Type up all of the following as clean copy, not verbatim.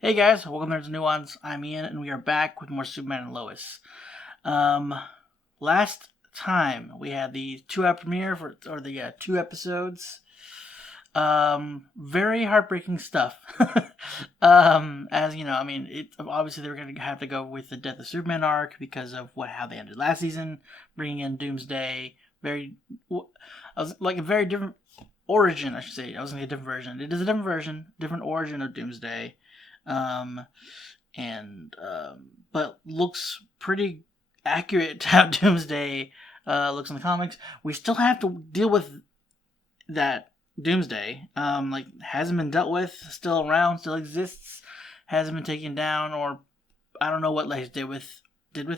Hey guys, welcome to Nuance. I'm Ian, and we are back with more Superman and Lois. Last time we had the 2-hour premiere or the 2 episodes. Very heartbreaking stuff. As you know, I mean, obviously they were going to have to go with the Death of Superman arc because of how they ended last season, bringing in Doomsday. I was like a very different origin, I should say. I was going to say a different version. It is a different version, different origin of Doomsday. But looks pretty accurate to how Doomsday looks in the comics. We still have to deal with that Doomsday. Hasn't been dealt with, still around, still exists, hasn't been taken down, or I don't know what Lex did with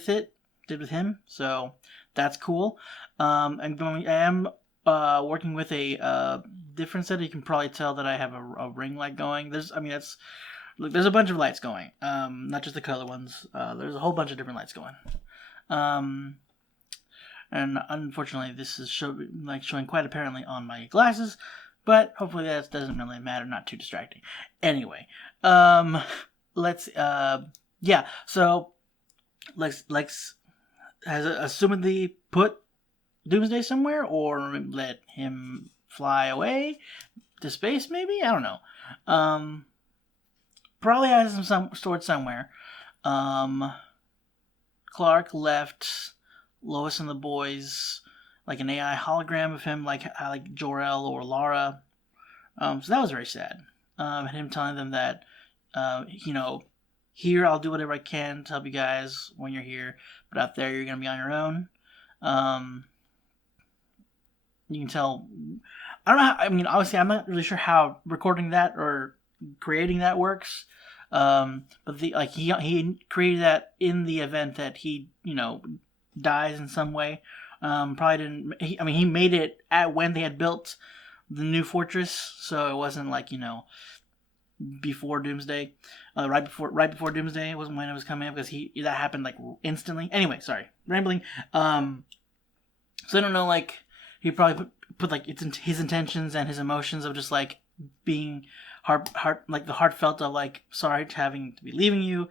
him. So that's cool. I am working with a different set. You can probably tell that I have a ring light going. There's a bunch of lights going. Not just the color ones. There's a whole bunch of different lights going. And unfortunately, this is showing quite apparently on my glasses. But hopefully that doesn't really matter. Not too distracting. Anyway, So Lex has assumedly put Doomsday somewhere, or let him fly away to space. Maybe, I don't know. Probably has him stored somewhere. Clark left Lois and the boys like an AI hologram of him, like Jor-El or Lara. So that was very sad. And him telling them that, here I'll do whatever I can to help you guys when you're here, but out there you're gonna be on your own. You can tell. I don't know. Obviously, I'm not really sure how recording that or creating that works. But he created that in the event that he dies in some way. Probably didn't. He made it at when they had built the new fortress, so it wasn't before Doomsday. Right before Doomsday wasn't when it was coming up, because that happened instantly. Anyway, sorry, rambling. So I don't know. He probably put his intentions and his emotions of just being the heartfelt of sorry to having to be leaving you.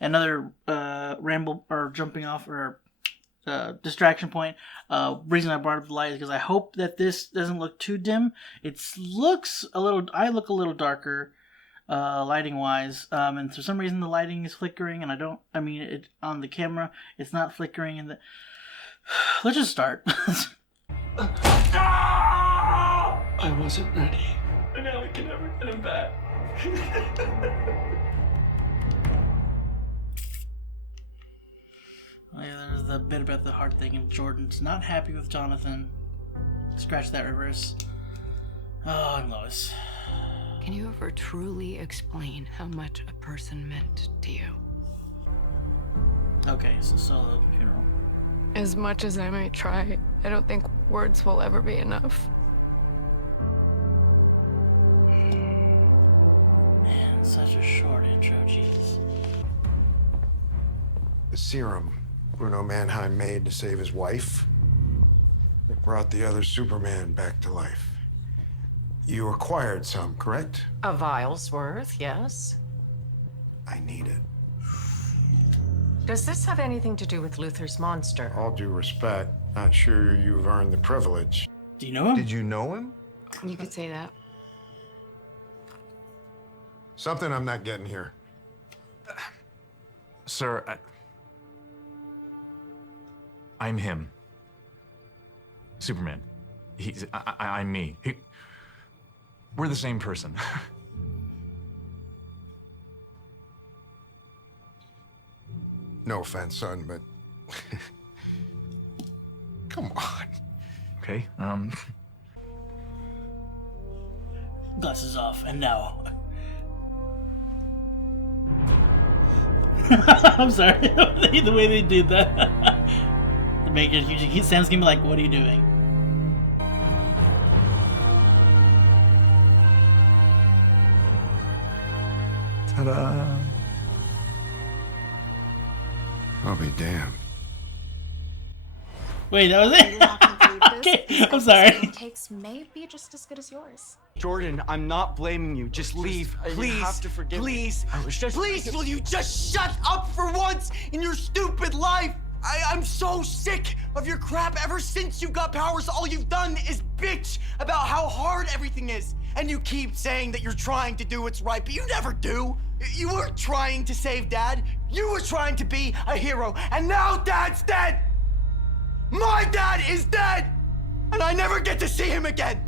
Another ramble or jumping off or distraction point. Reason I brought up the light is because I hope that this doesn't look too dim. I look a little darker lighting wise, and for some reason the lighting is flickering, and on the camera it's not flickering. And let's just start. I wasn't ready. And now we can never get him back. There's the bit about the heart thing, and Jordan's not happy with Jonathan. Scratch that, reverse. Oh, and Lois. Can you ever truly explain how much a person meant to you? Okay, so solo funeral. As much as I might try, I don't think words will ever be enough. Man, such a short intro, jeez. The serum Bruno Mannheim made to save his wife, it brought the other Superman back to life. You acquired some, correct? A vial's worth, yes. I need it. Does this have anything to do with Luther's monster? All due respect, not sure you've earned the privilege. Do you know him? Did you know him? You could say that. Something I'm not getting here. Sir, I'm him. Superman. I'm me. We're the same person. No offense, son, but... Come on. Okay, Glasses off, and now. I'm sorry, the way they did that. To make it huge, Sam's gonna be like, what are you doing? ta-da. I'll be damned. Wait, that was it? Okay, these I'm guys' sorry. game takes may be just as good as yours. Jordan, I'm not blaming you. Just leave. Please. You have to forgive me. Please. I was just... Please, will you just shut up for once in your stupid life? I'm so sick of your crap. Ever since you got powers, all you've done is bitch about how hard everything is. And you keep saying that you're trying to do what's right, but you never do. You weren't trying to save Dad. You were trying to be a hero. And now Dad's dead. My dad is dead. And I never get to see him again.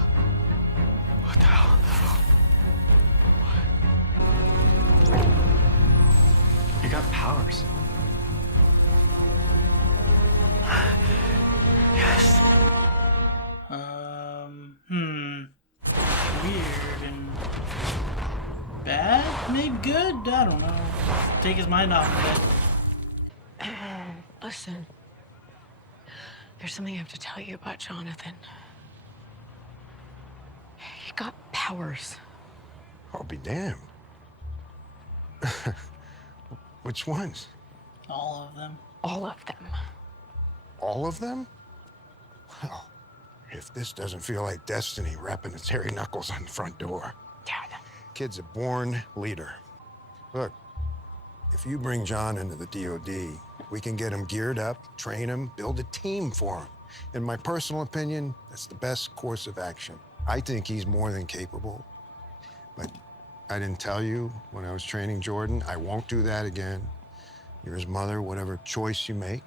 What the hell? You got powers. Yes. Weird and bad? Maybe good? I don't know. Take his mind off of it. Listen, there's something I have to tell you about Jonathan. He got powers. I'll be damned. Which ones? All of them. All of them. All of them? Well, if this doesn't feel like destiny wrapping its hairy knuckles on the front door. Dad. Kid's a born leader. Look, if you bring John into the DOD, we can get him geared up, train him, build a team for him. In my personal opinion, that's the best course of action. I think he's more than capable. But I didn't tell you when I was training Jordan. I won't do that again. You're his mother, whatever choice you make,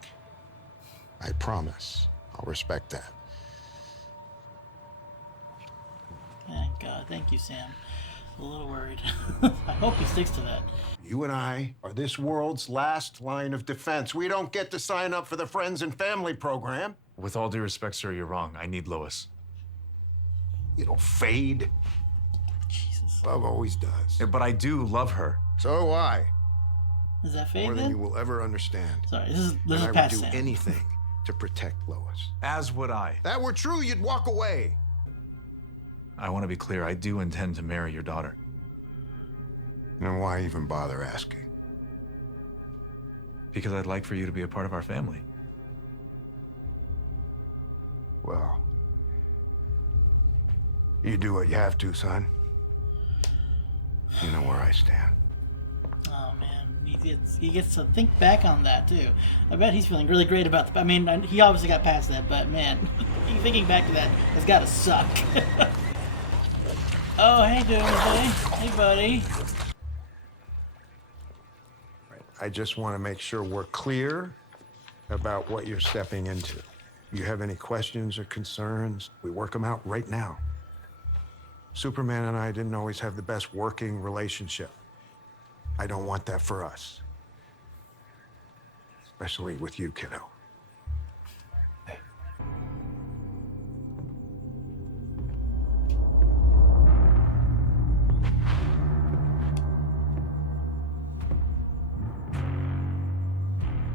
I promise I'll respect that. Thank God. Thank you, Sam. A little worried. I hope he sticks to that. You and I are this world's last line of defense. We don't get to sign up for the Friends and Family program. With all due respect, sir, you're wrong. I need Lois. It'll fade. Jesus. Love always does. Yeah, but I do love her. So do I. Is that fake More than then? you will ever understand. Sorry, this is And I would past do Sam. anything to protect Lois. As would I. That were true, you'd walk away. I want to be clear. I do intend to marry your daughter. Then why even bother asking? Because I'd like for you to be a part of our family. Well, you do what you have to, son. You know where I stand. Oh man, he gets to think back on that too. I bet he's feeling really great about the. I mean, he obviously got past that, but man, thinking back to that has got to suck. Oh, hey, Doomsday. Hey, buddy. I just want to make sure we're clear about what you're stepping into. You have any questions or concerns, we work them out right now. Superman and I didn't always have the best working relationship. I don't want that for us. Especially with you, kiddo.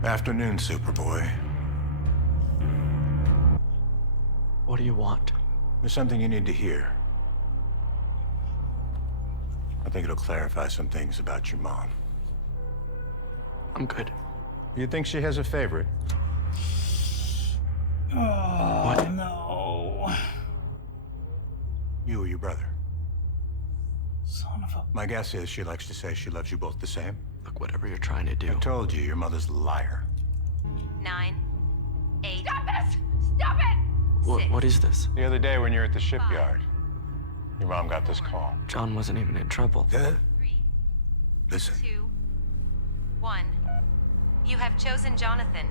Afternoon, Superboy. What do you want? There's something you need to hear. I think it'll clarify some things about your mom. I'm good. You think she has a favorite? Oh, What? no. You or your brother? Son of a... My guess is she likes to say she loves you both the same. Look, whatever you're trying to do. I told you, your mother's a liar. 9, 8. Stop this! Stop it! What is this? The other day when you were at the shipyard, your mom got this call. John wasn't even in trouble. 3, Listen. 2, 1. You have chosen Jonathan.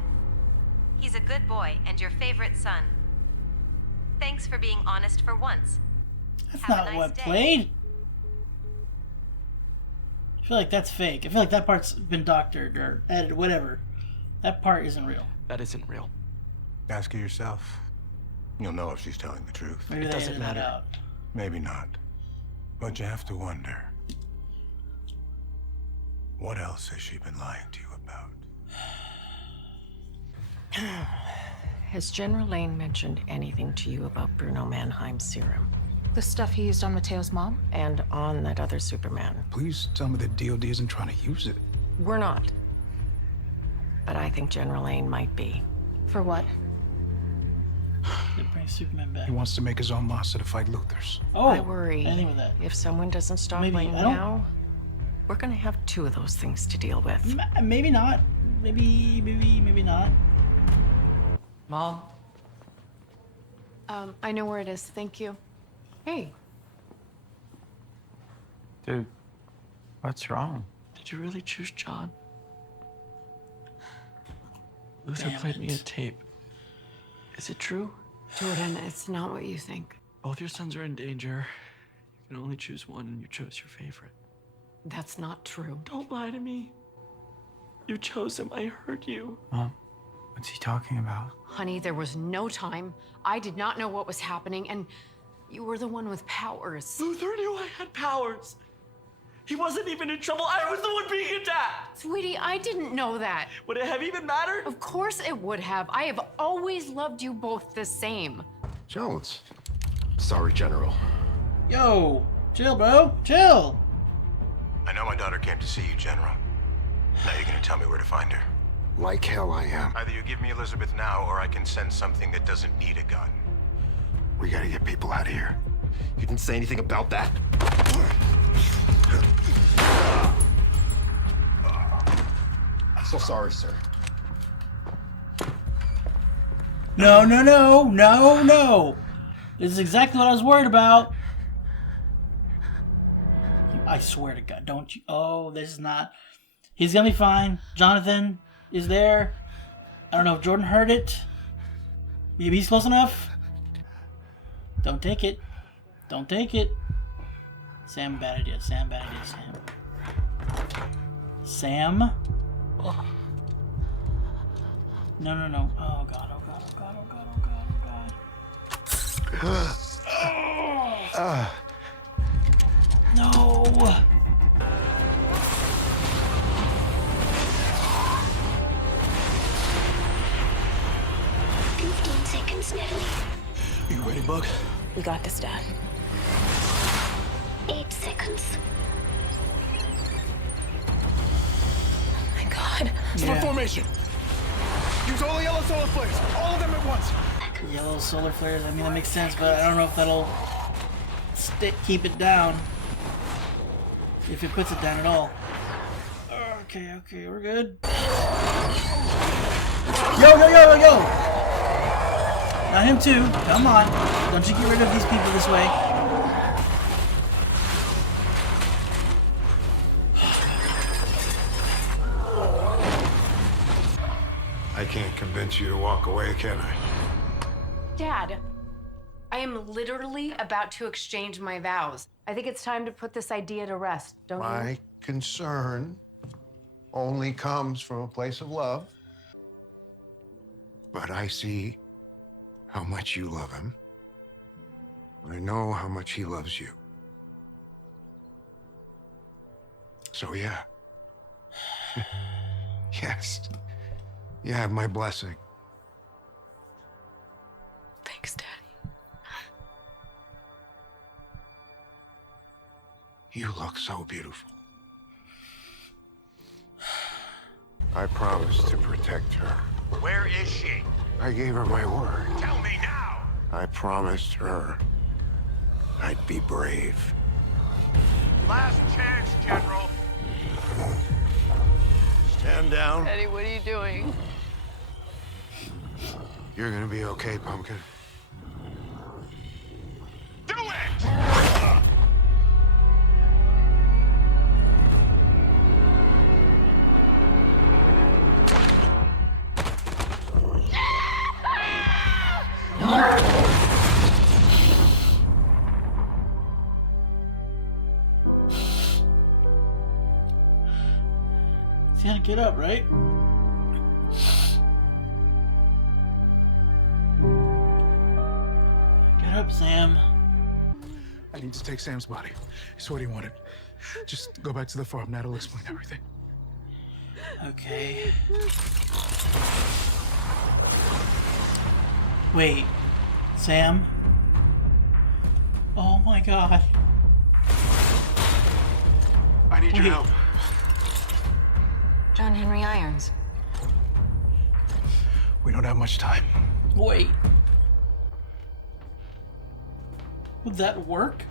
He's a good boy and your favorite son. Thanks for being honest for once. That's Have a not nice what day. played. I feel like that's fake. I feel like that part's been doctored or edited, whatever. That part isn't real. That isn't real. Ask her yourself. You'll know if she's telling the truth. Maybe It they doesn't edited that matter. out. Maybe not. But you have to wonder. What else has she been lying to you about? Has General Lane mentioned anything to you about Bruno Mannheim's serum? The stuff he used on Mateo's mom? And on that other Superman? Please tell me the DOD isn't trying to use it. We're not. But I think General Lane might be. For what? They bring Superman back. He wants to make his own monster to fight Luthor's. Oh, I worry. anything with that. If someone doesn't stop Maybe, Lane I don't- now, we're gonna have two of those things to deal with. Maybe not. Maybe not. Mom? I know where it is. Thank you. Hey, Dude, what's wrong? Did you really choose John? Luther Damn played me a it. tape. Is it true? Jordan, it's not what you think. Both your sons are in danger. You can only choose one, and you chose your favorite. That's not true. Don't lie to me. You chose him. I heard you. Mom, what's he talking about? Honey, there was no time. I did not know what was happening, and you were the one with powers. Luther knew I had powers. He wasn't even in trouble. I was the one being attacked. Sweetie, I didn't know that. Would it have even mattered? Of course it would have. I have always loved you both the same. Jones. Sorry, General. Yo, chill, bro. Chill. I know my daughter came to see you, General. Now you're gonna tell me where to find her. Like hell I am. Either you give me Elizabeth now, or I can send something that doesn't need a gun. We gotta get people out of here. You didn't say anything about that? So sorry, sir. No. This is exactly what I was worried about. I swear to God, don't you? Oh, this is not. He's gonna be fine. Jonathan is there. I don't know if Jordan heard it. Maybe he's close enough. Don't take it. Don't take it. Sam, bad idea. Sam. Sam? No. Oh, God. No. 15 seconds, Natalie. You ready, Bug? We got this, Dad. 8 seconds. Oh my God. Split formation. Use all the yellow solar flares. All of them at once. Yellow solar flares. I mean, that makes sense, but I don't know if that'll keep it down. If it puts it down at all. Okay, we're good. Yo! Not him too. Come on. Don't you get rid of these people this way. I can't convince you to walk away, can I? Dad, I am literally about to exchange my vows. I think it's time to put this idea to rest, don't you? My concern only comes from a place of love. But I see how much you love him. I know how much he loves you. So yeah. Yes. You have my blessing. Thanks, Daddy. You look so beautiful. I promised to protect her. Where is she? I gave her my word. Tell me now! I promised her I'd be brave. Last chance, General. Stand down. Eddie, what are you doing? You're gonna be okay, Pumpkin. Do it! He's gonna get up, right? Get up, Sam. I need to take Sam's body. It's what he wanted. Just go back to the farm. Nat'll explain everything. Okay. Wait. Sam? Oh my god. I need your help. John Henry Irons. We don't have much time. Wait. Would that work?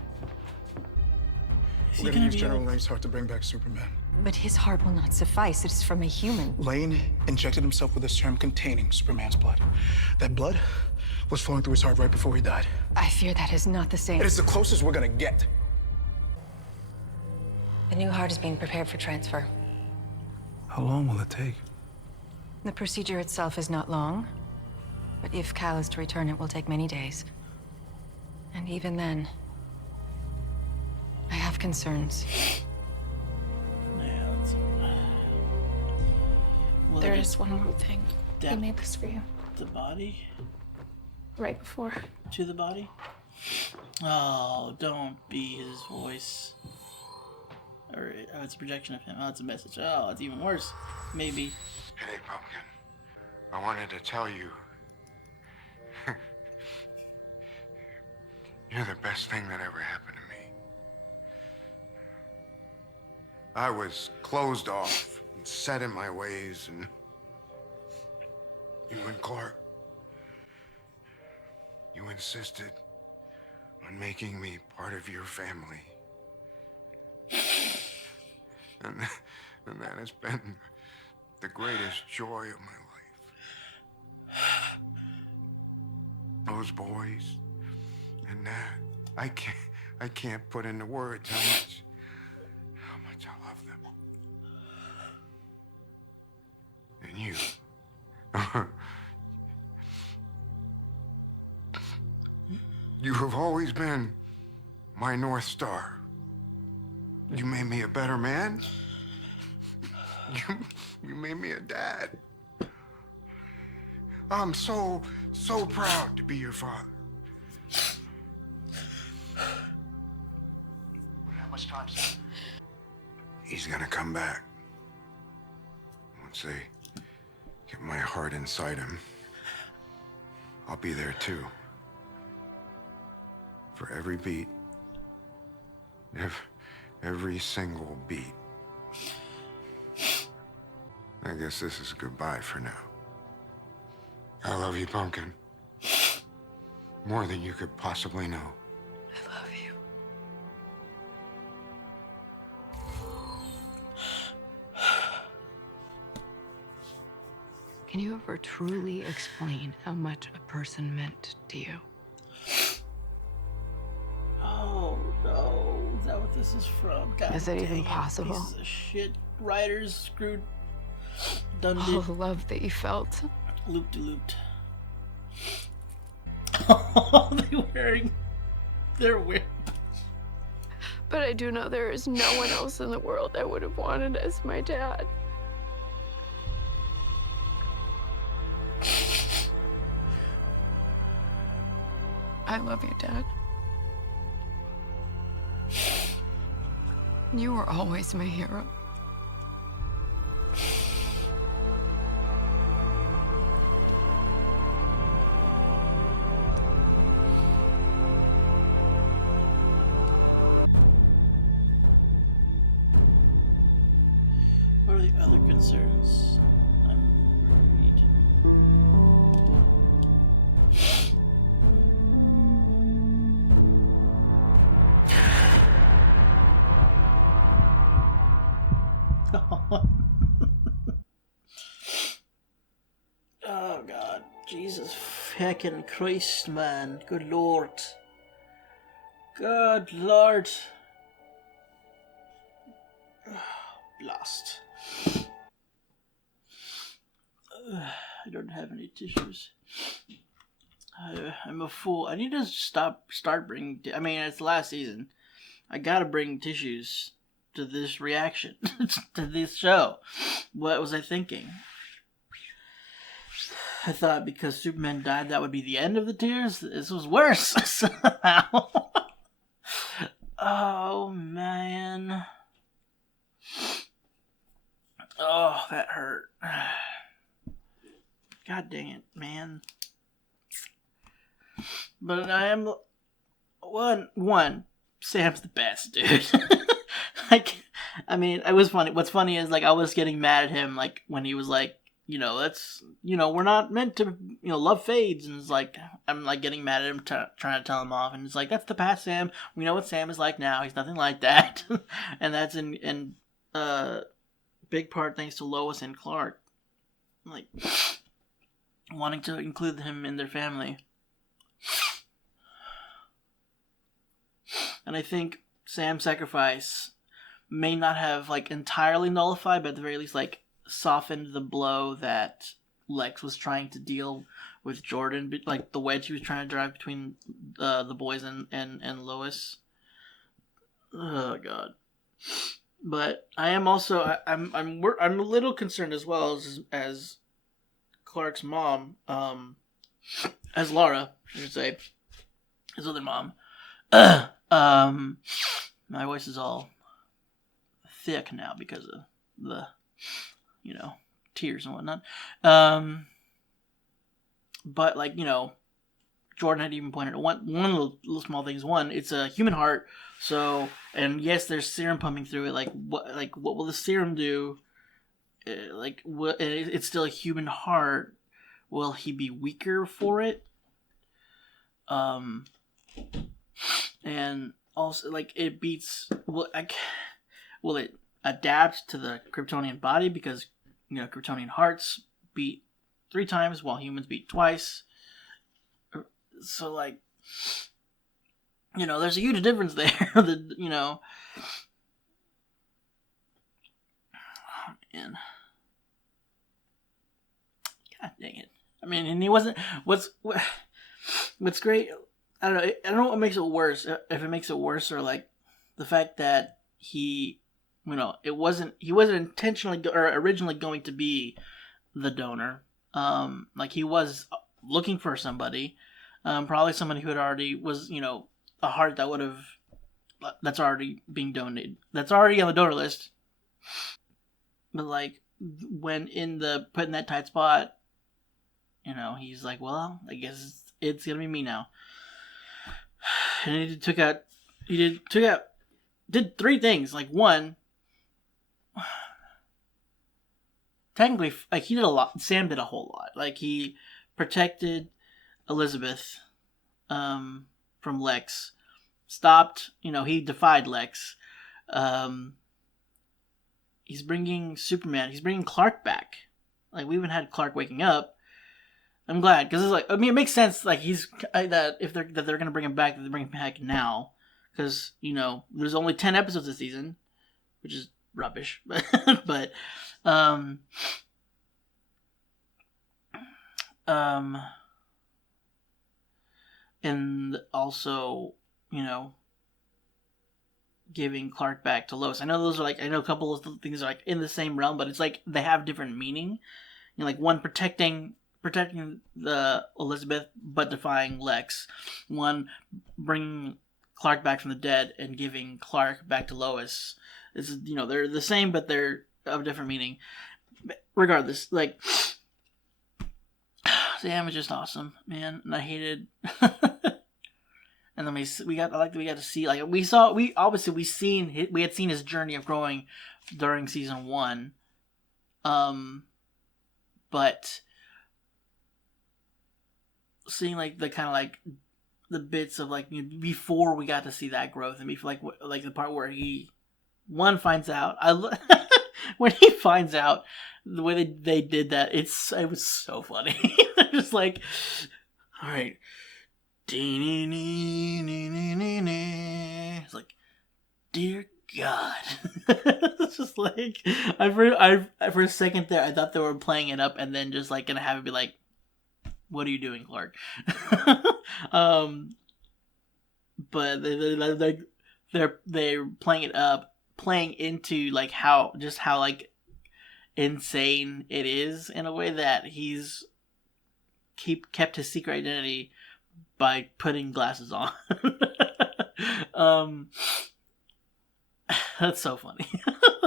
Is he We're gonna gonna use be General able... Lane's heart to bring back Superman. But his heart will not suffice. It is from a human. Lane injected himself with a serum containing Superman's blood. That blood was flowing through his heart right before he died. I fear that is not the same. It is the closest we're gonna get. The new heart is being prepared for transfer. How long will it take? The procedure itself is not long, but if Cal is to return, it will take many days. And even then, I have concerns. Yeah, that's... Will There it is one more thing. He adapt made this for you. the body Right before. to the body? Oh, don't be his voice. Or oh, it's a projection of him. Oh, it's a message. Oh, it's even worse. Maybe. Hey, Pumpkin. I wanted to tell you. You're the best thing that ever happened to me. I was closed off and set in my ways, and you and Clark, you insisted on making me part of your family. And that has been the greatest joy of my life. Those boys and that, I can't put into words how much I love them. And you. You have always been my North Star. You made me a better man. You made me a dad. I'm so proud to be your father. We don't have much time, sir. He's gonna come back. Once they get my heart inside him, I'll be there too. For every beat. Every single beat. I guess this is goodbye for now. I love you, Pumpkin. More than you could possibly know. I love you. Can you ever truly explain how much a person meant to you? Oh no. Is that what this is from? God Is it even dang, possible? Pieces of shit. Writers screwed. Done All did. the love that you felt. Looped. Oh, they're wearing. But I do know there is no one else in the world I would have wanted as my dad. I love you, Dad. You were always my hero. What are the other concerns? I'm worried. Oh God, Jesus fucking Christ, man! Good Lord, good Lord. Blast. I don't have any tissues. I'm a fool. I need to start bringing. I mean, it's the last season. I gotta bring tissues to this reaction, to this show. What was I thinking? I thought because Superman died, that would be the end of the tears. This was worse somehow. Oh man. Oh, that hurt. God dang it, man. But I am one. Sam's the best, dude. Like, I mean, it was funny. What's funny is like I was getting mad at him, like when he was like, that's we're not meant to, love fades, and it's like I'm like getting mad at him, trying to tell him off, and it's like that's the past Sam. We know what Sam is like now. He's nothing like that, and that's in big part thanks to Lois and Clark, like wanting to include him in their family. And I think Sam's sacrifice may not have like entirely nullified, but at the very least like softened the blow that Lex was trying to deal with Jordan, like the wedge he was trying to drive between the boys and Lois. Oh God. But I am also I'm a little concerned as well as Clark's mom, as Laura, I should say, his other mom. My voice is all thick now because of the, tears and whatnot. But like, Jordan had even pointed out one of the little small things. One, it's a human heart, so, and yes, there's serum pumping through it. Like what will the serum do? It's still a human heart. Will he be weaker for it? And also, like, it beats. Will it adapt to the Kryptonian body? Because Kryptonian hearts beat 3 times while humans beat twice. So, like, there's a huge difference there. Man. God dang it. I mean, and he wasn't. What's great. I don't know what makes it worse. If it makes it worse, or like the fact that he wasn't intentionally or originally going to be the donor. Like he was looking for somebody, probably somebody who had already was a heart that's already being donated, that's already on the donor list. But like when put in that tight spot, he's like, well, I guess it's gonna be me now. And he did 3 things. Like, one, technically, like, he did a lot. Sam did a whole lot. Like, he protected Elizabeth from Lex. Stopped, he defied Lex. He's bringing Superman. He's bringing Clark back. Like, we even had Clark waking up. I'm glad, because it's like, I mean, it makes sense. Like that if they're gonna bring him back, they bring him back now, because there's only 10 episodes this season, which is rubbish. But and also giving Clark back to Lois. I know a couple of things are like in the same realm, but it's like they have different meaning. Like one protecting the Elizabeth but defying Lex. One bringing Clark back from the dead and giving Clark back to Lois. This is they're the same but they're of different meaning. Regardless, like Sam is just awesome, man, and I hated. And then we got to see, like, we had seen his journey of growing during season 1, but seeing like the kind of like the bits of like before we got to see that growth, and before like the part where he finds out, when he finds out the way they did that, it was so funny. Just like, all right. It's like, dear God. It's just like, I for a second there, I thought they were playing it up and then just like gonna have it be like, what are you doing, Clark? But they're playing it up, playing into like how like insane it is in a way that he's kept his secret identity by putting glasses on. That's so funny.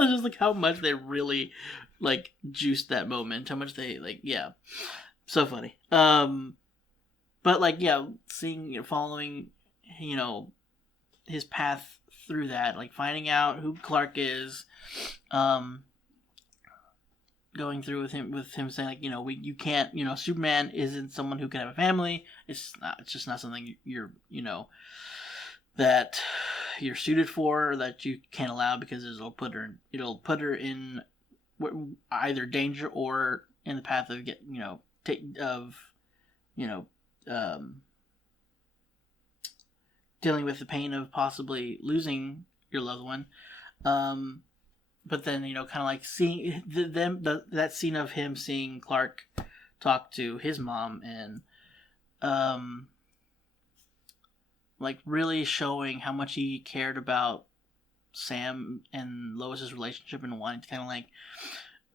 was just like how much they really like juiced that moment. How much they like, yeah, so funny. But like, yeah, seeing, following, his path through that, like finding out who Clark is, going through with him saying like, you can't, Superman isn't someone who can have a family. It's just not something that you're suited for, or that you can't allow, because it'll put her in either danger or in the path of dealing with the pain of possibly losing your loved one. But then, kind of like seeing that scene of him seeing Clark talk to his mom, and like really showing how much he cared about Sam and Lois's relationship, and wanting to kind of like,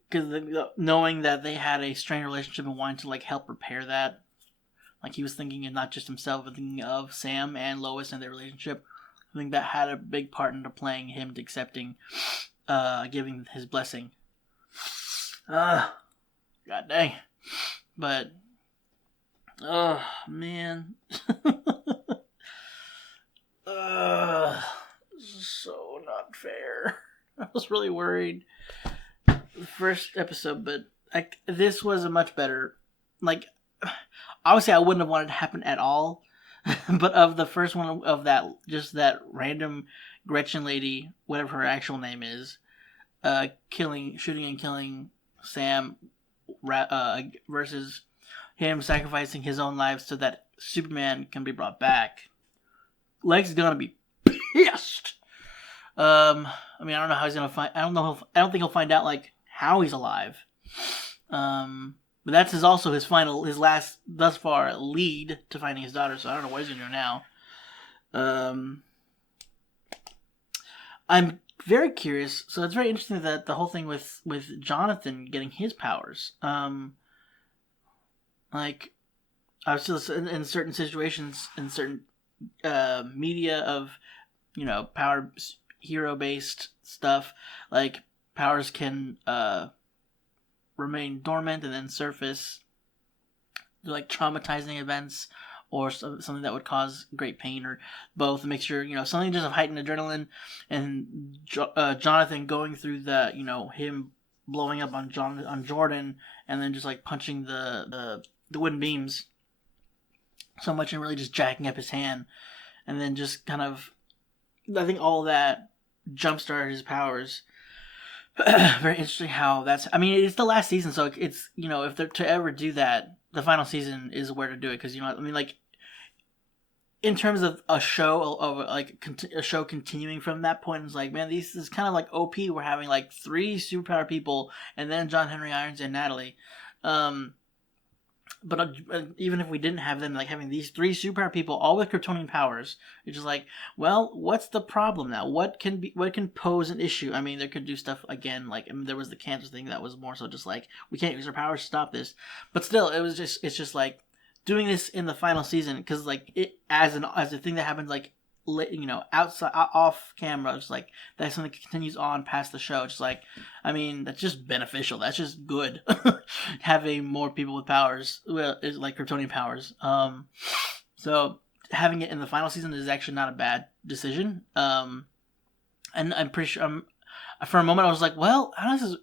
because knowing that they had a strained relationship and wanting to like help repair that. Like he was thinking of not just himself, but thinking of Sam and Lois and their relationship. I think that had a big part into playing him to accepting, giving his blessing. God dang. But, oh man. This is so not fair. I was really worried the first episode, but this was a much better, like, obviously I wouldn't have wanted it to happen at all, but of the first one, of that, just that random Gretchen lady, whatever her actual name is, shooting and killing Sam, versus him sacrificing his own life so that Superman can be brought back. Lex is gonna be pissed. I mean, I don't know how he's gonna find. I don't think he'll find out like how he's alive. But that's also his last, thus far, lead to finding his daughter, so I don't know what he's going to do now. I'm very curious. So it's very interesting that the whole thing with Jonathan getting his powers. Like, obviously in certain situations, in certain media of, power, hero-based stuff, like, powers can remain dormant and then surface, like traumatizing events or something that would cause great pain, or both. A mixture, something just of heightened adrenaline, and Jonathan going through the, him blowing up on Jordan, and then just like punching the wooden beams so much and really just jacking up his hand, and then just kind of, I think all that jump-started his powers. Very interesting how that's, I mean, it's the last season, so it's, if they're to ever do that, the final season is where to do it, because, I mean, like, in terms of a show, a show continuing from that point, it's like, man, this is kind of like OP. We're having like 3 superpower people, and then John Henry Irons and Natalie. But even if we didn't have them, like having these 3 superpower people, all with Kryptonian powers, it's just like, well, what's the problem now? What can pose an issue? I mean, they could do stuff again, like, I mean, there was the cancer thing that was more so just like, we can't use our powers to stop this. But still, it's just like doing this in the final season, because like it as a thing that happens like, outside, off camera, it's like that's something that continues on past the show. It's like, I mean, that's just beneficial. That's just good. Having more people with powers, is like Kryptonian powers. So having it in the final season is actually not a bad decision. And I'm pretty sure, for a moment I was like, well, I don't know, this is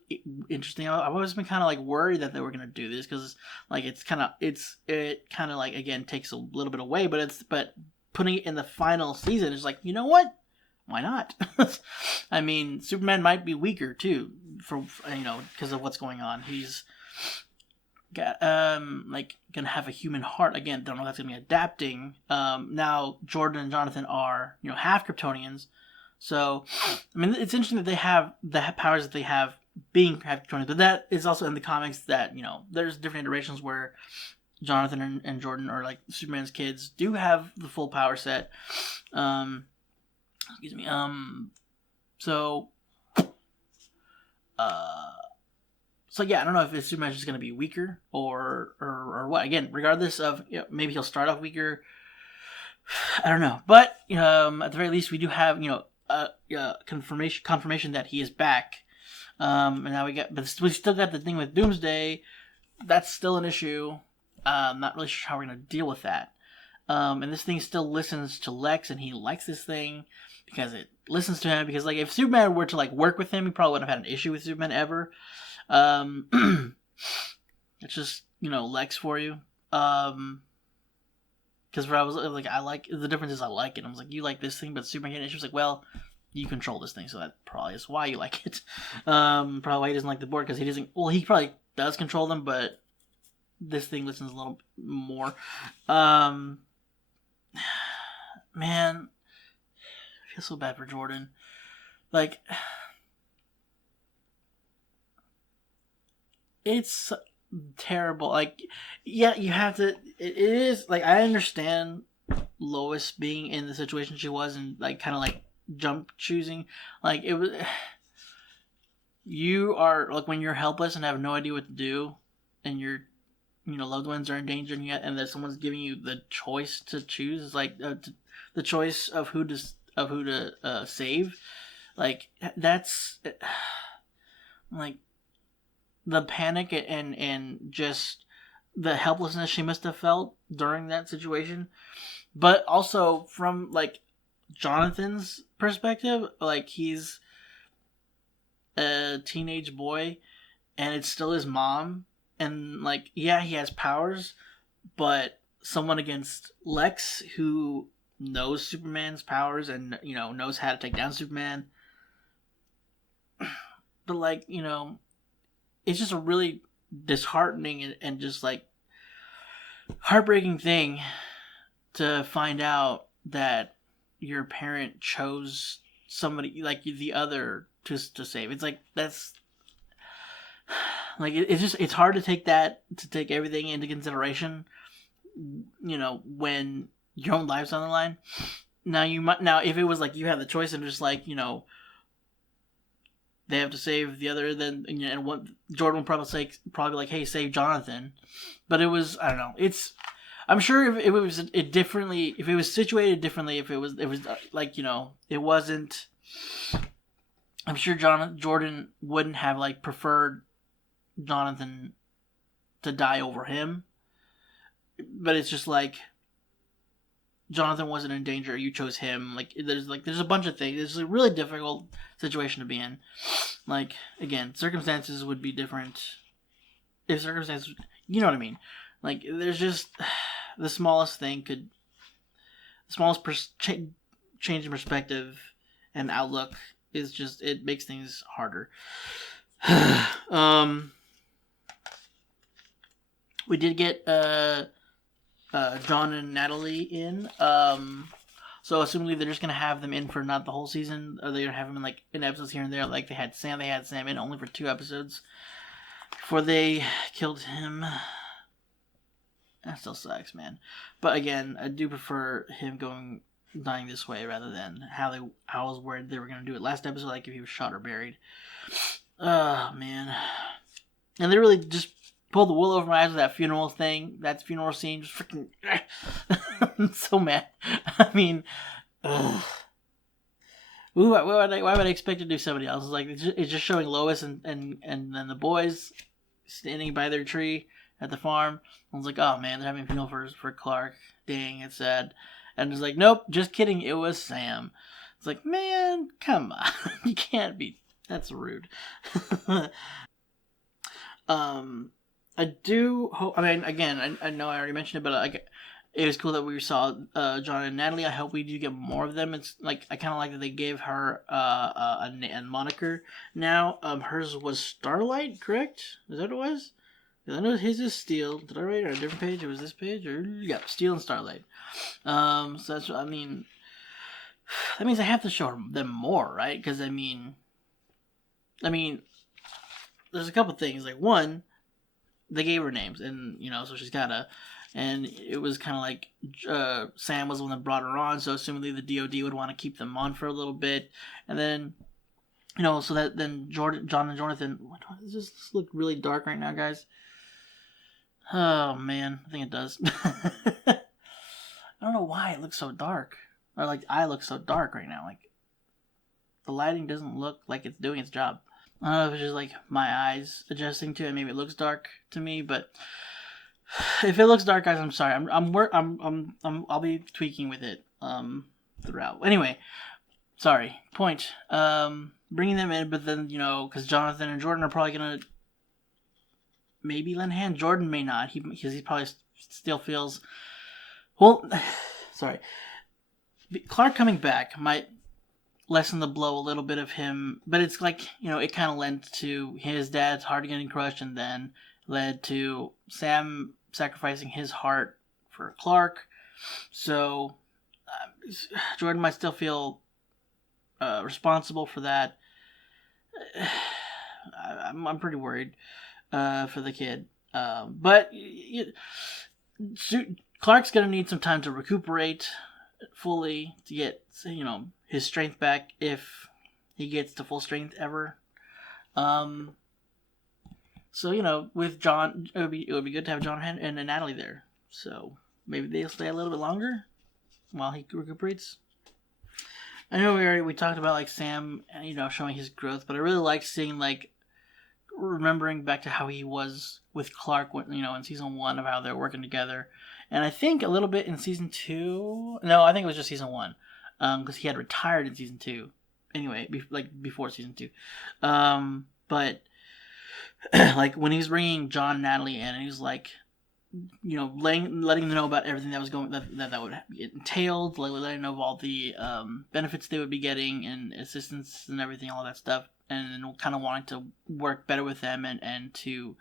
interesting. I've always been kind of like worried that they were gonna do this, because like it kind of like, again, takes a little bit away, but putting it in the final season is like, you know what? Why not? I mean, Superman might be weaker too, for because of what's going on. He's got like gonna have a human heart again. Don't know if that's gonna be adapting. Now Jordan and Jonathan are half Kryptonians, so I mean, it's interesting that they have the powers that they have being half Kryptonians, but that is also in the comics that there's different iterations where Jonathan and Jordan, or like Superman's kids, do have the full power set. Excuse me. So yeah, I don't know if Superman's just going to be weaker or what. Again, regardless of, maybe he'll start off weaker. I don't know, but at the very least, we do have confirmation that he is back. And now but we still got the thing with Doomsday. That's still an issue. Not really sure how we're gonna deal with that. And this thing still listens to Lex, and he likes this thing because it listens to him. Because like if Superman were to like work with him, he probably wouldn't have had an issue with Superman ever. It's just Lex for you. Because I was like, I like the difference is I like it. I was like, you like this thing, but Superman can't. And she was like, well, you control this thing, so that probably is why you like it. Probably why he doesn't like the board because he doesn't. Well, he probably does control them, but this thing listens a little more. Man, I feel so bad for Jordan. Like, it's terrible. Like, yeah, you have to. It is like I understand Lois being in the situation she was and like kind of like jump choosing. Like it was. You are like when you're helpless and have no idea what to do, and your loved ones are in danger, and that someone's giving you the choice to choose, like the choice of who to save. Like that's like the panic and just the helplessness she must have felt during that situation. But also from like Jonathan's perspective, like he's a teenage boy and it's still his mom, and like yeah, he has powers, but someone against Lex who knows Superman's powers and knows how to take down Superman. But like it's just a really disheartening and just like heartbreaking thing to find out that your parent chose somebody like the other to save. It's like that's like it's hard to take everything into consideration when your own life's on the line. Now if it was like you have the choice and just like they have to save the other, then and what Jordan would probably like, hey, save Jonathan. But it was, I don't know. I'm sure if it was differently, if it was situated differently, if it was like it wasn't. I'm sure Jordan wouldn't have like preferred Jonathan to die over him. But it's just like Jonathan wasn't in danger. You chose him. Like there's a bunch of things. It's a really difficult situation to be in. Like again, circumstances would be different. If circumstances, you know what I mean. Like there's just the smallest thing the smallest change in perspective and outlook is just it makes things harder. We did get John and Natalie in. So assumably they're just gonna have them in for not the whole season, or they're gonna have them in like in episodes here and there. Like they had Sam in only for 2 episodes before they killed him. That still sucks, man. But again, I do prefer him dying this way rather than how I was worried they were gonna do it last episode, like if he was shot or buried. Oh man. And they really just pulled the wool over my eyes with that funeral thing. That funeral scene just freaking I'm so mad. I mean, ugh. Why would I expect to do somebody else? It's like it's just showing Lois and then the boys standing by their tree at the farm. I was like, oh man, they're having a funeral for Clark. Dang, it's sad. And it's like, nope, just kidding. It was Sam. It's like, man, come on, you can't be. That's rude. I do hope. I mean, again, I know I already mentioned it, but it was cool that we saw John and Natalie. I hope we do get more of them. It's like I kind of like that they gave her a moniker now. Hers was Starlight, correct? Is that what it was? I know his is Steel. Did I write it on a different page? It was this page, or yeah, Steel and Starlight. So that's that means I have to show them more, right? Because I mean, there's a couple things. Like one, they gave her names, and so she's gotta. And it was kind of like Sam was the one that brought her on, so assumably the DoD would want to keep them on for a little bit, and then so that then John and Jonathan. Does this look really dark right now, guys? Oh man, I think it does. I don't know why it looks so dark, or like I look so dark right now. Like the lighting doesn't look like it's doing its job. I don't know if it's just like my eyes adjusting to it. Maybe it looks dark to me, but if it looks dark, guys, I'm sorry. I'll be tweaking with it throughout. Anyway, sorry. Point. Bringing them in, but then because Jonathan and Jordan are probably gonna maybe lend a hand. Jordan may not. Because he probably still feels. Well, sorry. Clark coming back might lessen the blow a little bit of him, but it's like it kind of led to his dad's heart getting crushed, and then led to Sam sacrificing his heart for Clark. So Jordan might still feel responsible for that. I'm pretty worried for the kid, but Clark's gonna need some time to recuperate fully to get his strength back, if he gets to full strength ever. So with John, it would be good to have John and Natalie there. So maybe they'll stay a little bit longer while he recuperates. I know we talked about like Sam, showing his growth, but I really liked seeing remembering back to how he was with Clark when in season 1 of how they're working together, and I think a little bit in season 2. No, I think it was just season 1, because he had retired in season 2. Anyway, before season 2, but like when he was bringing John and Natalie in, and he was like, letting them know about everything that was going that would get entailed, letting them know of all the benefits they would be getting and assistance and everything, all that stuff, and kind of wanting to work better with them and to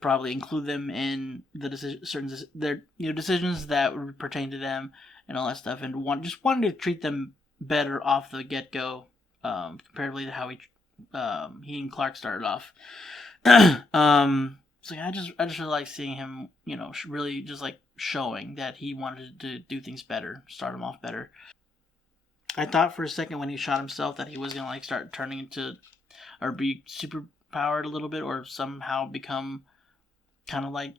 probably include them in the decisions that would pertain to them and all that stuff, and wanted to treat them better off the get go, comparatively to how he and Clark started off. So yeah, I just really like seeing him, really just like showing that he wanted to do things better, start him off better. I thought for a second when he shot himself that he was gonna start turning into, or be super powered a little bit, or somehow become kind of like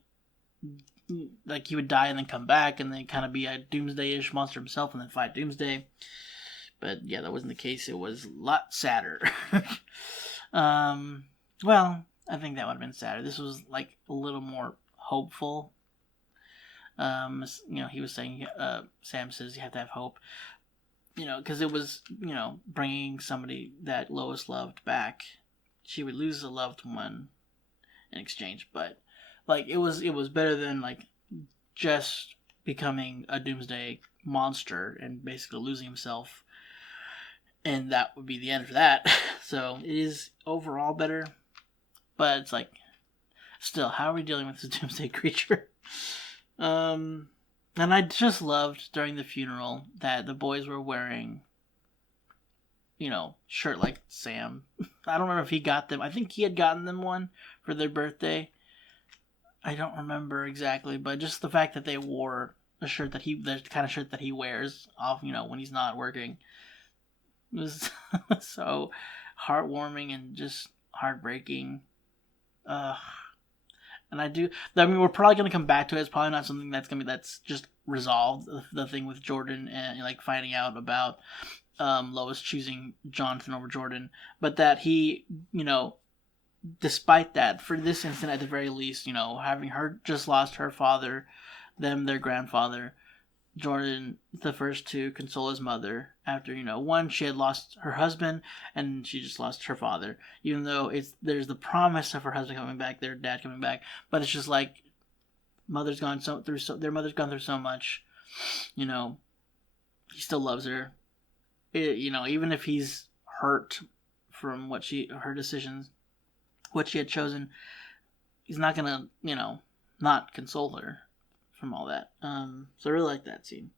he would die and then come back and then kind of be a Doomsday-ish monster himself and then fight Doomsday. But yeah, that wasn't the case. It was a lot sadder. Well, I think that would have been sadder. This was like a little more hopeful. He was saying, Sam says you have to have hope. Because it was, bringing somebody that Lois loved back. She would lose a loved one in exchange, but it was better than just becoming a Doomsday monster and basically losing himself, and that would be the end for that. So it is overall better. But it's still, how are we dealing with this Doomsday creature? And I just loved during the funeral that the boys were wearing, shirt like Sam. I don't remember if he got them. I think he had gotten them one for their birthday. I don't remember exactly, but just the fact that they wore a shirt the kind of shirt that he wears off, when he's not working, was so heartwarming and just heartbreaking. And we're probably going to come back to it. It's probably not something that's just resolved, the thing with Jordan and finding out about Lois choosing Jonathan over Jordan, but that he, despite that, for this instant at the very least, having her just lost her father, them their grandfather, Jordan the first to console his mother after, one, she had lost her husband and she just lost her father, even though there's the promise of her husband coming back, their dad coming back, but it's just their mother's gone through so much, he still loves her, even if he's hurt from her decisions, what she had chosen, he's not gonna, not console her from all that. So I really like that scene.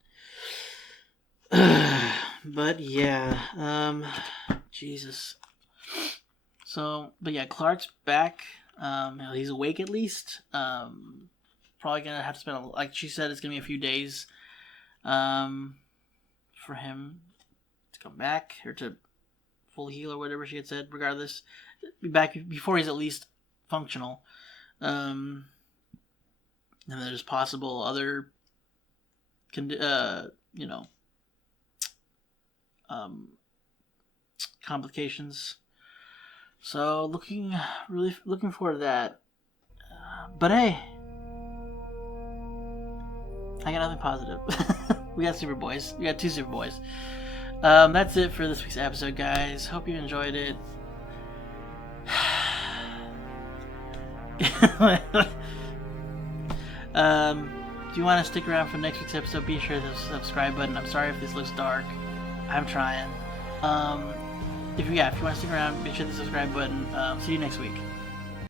But yeah, Jesus. So, but yeah, Clark's back. He's awake at least. Probably gonna have to spend, like she said, it's gonna be a few days, for him to come back or to full heal or whatever she had said. Regardless, be back before he's at least functional. And there's possible other, complications So really looking forward to that. But hey, I got nothing positive. We got Superboys. We got 2 Superboys. That's it for this week's episode, guys. Hope you enjoyed it. If you want to stick around for next week's episode, be sure to hit the subscribe button. I'm sorry if this looks dark. I'm trying. If you want to stick around, be sure to hit the subscribe button. See you next week.